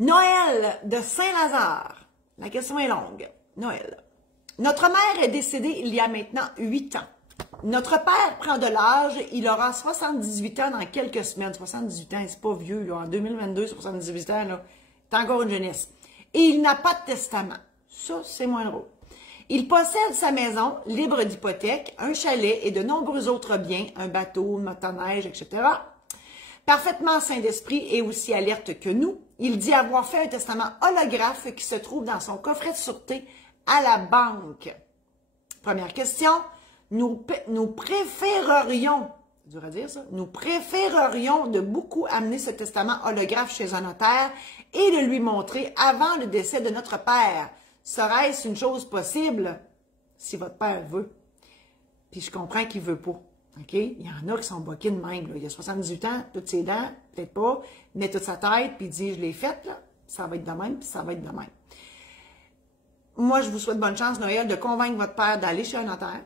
Noël de Saint-Lazare. La question est longue. Noël. Notre mère est décédée il y a maintenant 8 ans. Notre père prend de l'âge, il aura 78 ans dans quelques semaines. 78 ans, c'est pas vieux, là. En 2022, 78 ans, là, c'est encore une jeunesse. Et il n'a pas de testament. Ça, c'est moins drôle. Il possède sa maison, libre d'hypothèque, un chalet et de nombreux autres biens, un bateau, une motoneige, etc. Parfaitement sain d'esprit et aussi alerte que nous, il dit avoir fait un testament holographe qui se trouve dans son coffret de sûreté à la banque. Première question, nous préférerions, c'est dur à dire ça, nous préférerions de beaucoup amener ce testament holographe chez un notaire et de lui montrer avant le décès de notre père. Serait-ce une chose possible si votre père veut? Puis je comprends qu'il ne veut pas. OK? Il y en a qui sont boqués de même. Là. Il a 78 ans, toutes ses dents, peut-être pas, il met toute sa tête, puis il dit, je l'ai faite, là. Ça va être de même, puis ça va être de même. Moi, je vous souhaite bonne chance, Noël, de convaincre votre père d'aller chez un notaire.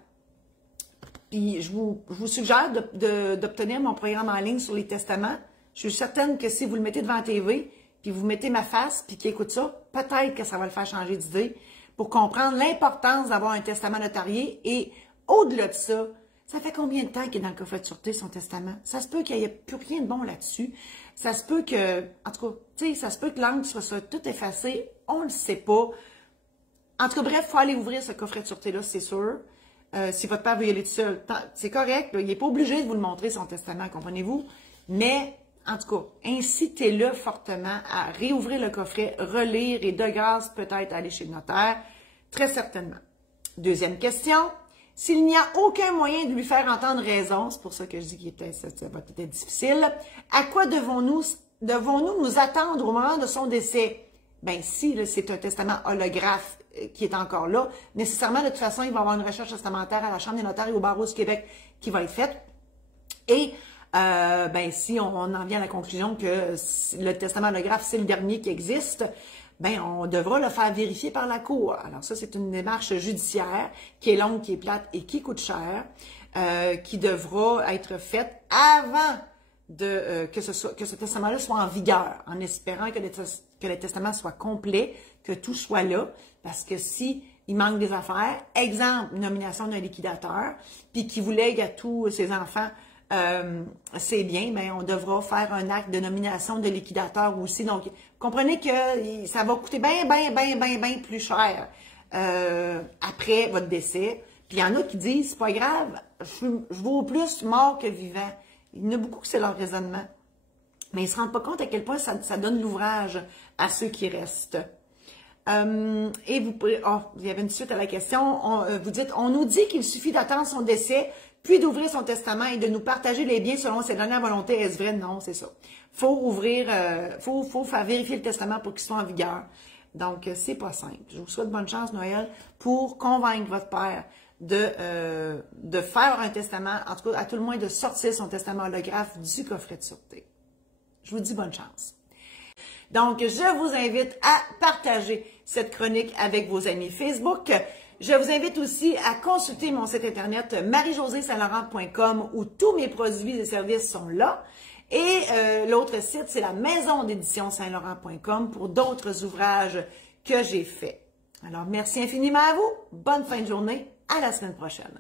Puis je vous suggère d'obtenir mon programme en ligne sur les testaments. Je suis certaine que si vous le mettez devant la TV, puis vous mettez ma face, puis qu'il écoute ça, peut-être que ça va le faire changer d'idée pour comprendre l'importance d'avoir un testament notarié. Et au-delà de ça, ça fait combien de temps qu'il est dans le coffret de sûreté, son testament? Ça se peut qu'il n'y ait plus rien de bon là-dessus. Ça se peut que, en tout cas, tu sais, ça se peut que l'angle soit tout effacé. On ne le sait pas. En tout cas, bref, il faut aller ouvrir ce coffret de sûreté-là, c'est sûr. Si votre père veut y aller tout seul, c'est correct. Là, il n'est pas obligé de vous le montrer, son testament, comprenez-vous? Mais, en tout cas, incitez-le fortement à réouvrir le coffret, relire et de grâce, peut-être aller chez le notaire. Très certainement. Deuxième question. S'il n'y a aucun moyen de lui faire entendre raison, c'est pour ça que je dis que ça va peut-être être difficile, à quoi devons-nous nous attendre au moment de son décès? Bien, si c'est un testament holographe qui est encore là, nécessairement, de toute façon, il va y avoir une recherche testamentaire à la Chambre des notaires et au barreau du Québec qui va être faite. Et ben, si on en vient à la conclusion que le testament holographe, c'est le dernier qui existe, ben, on devra le faire vérifier par la Cour. Alors ça, c'est une démarche judiciaire qui est longue, qui est plate et qui coûte cher, qui devra être faite avant que ce testament-là soit en vigueur, en espérant que le testament soit complet, que tout soit là, parce que si il manque des affaires, exemple, nomination d'un liquidateur, puis qui vous lègue à tous ses enfants c'est bien, mais on devra faire un acte de nomination de liquidateur aussi. Donc, comprenez que ça va coûter bien plus cher après votre décès. Puis il y en a qui disent, c'est pas grave, je vaux plus mort que vivant. Il y en a beaucoup que c'est leur raisonnement. Mais ils ne se rendent pas compte à quel point ça donne l'ouvrage à ceux qui restent. Et vous il y avait une suite à la question. Vous dites, on nous dit qu'il suffit d'attendre son décès, puis d'ouvrir son testament et de nous partager les biens selon ses dernières volontés. Est-ce vrai? Non, c'est ça. Faut ouvrir, faut faire vérifier le testament pour qu'il soit en vigueur. Donc, c'est pas simple. Je vous souhaite bonne chance, Noël, pour convaincre votre père de faire un testament, en tout cas, à tout le moins de sortir son testament holographe du coffret de sûreté. Je vous dis bonne chance. Donc, je vous invite à partager cette chronique avec vos amis Facebook. Je vous invite aussi à consulter mon site internet marie-josée-saint-laurent.com où tous mes produits et services sont là. Et l'autre site, c'est la maison d'édition saint-laurent.com pour d'autres ouvrages que j'ai faits. Alors, merci infiniment à vous. Bonne fin de journée. À la semaine prochaine.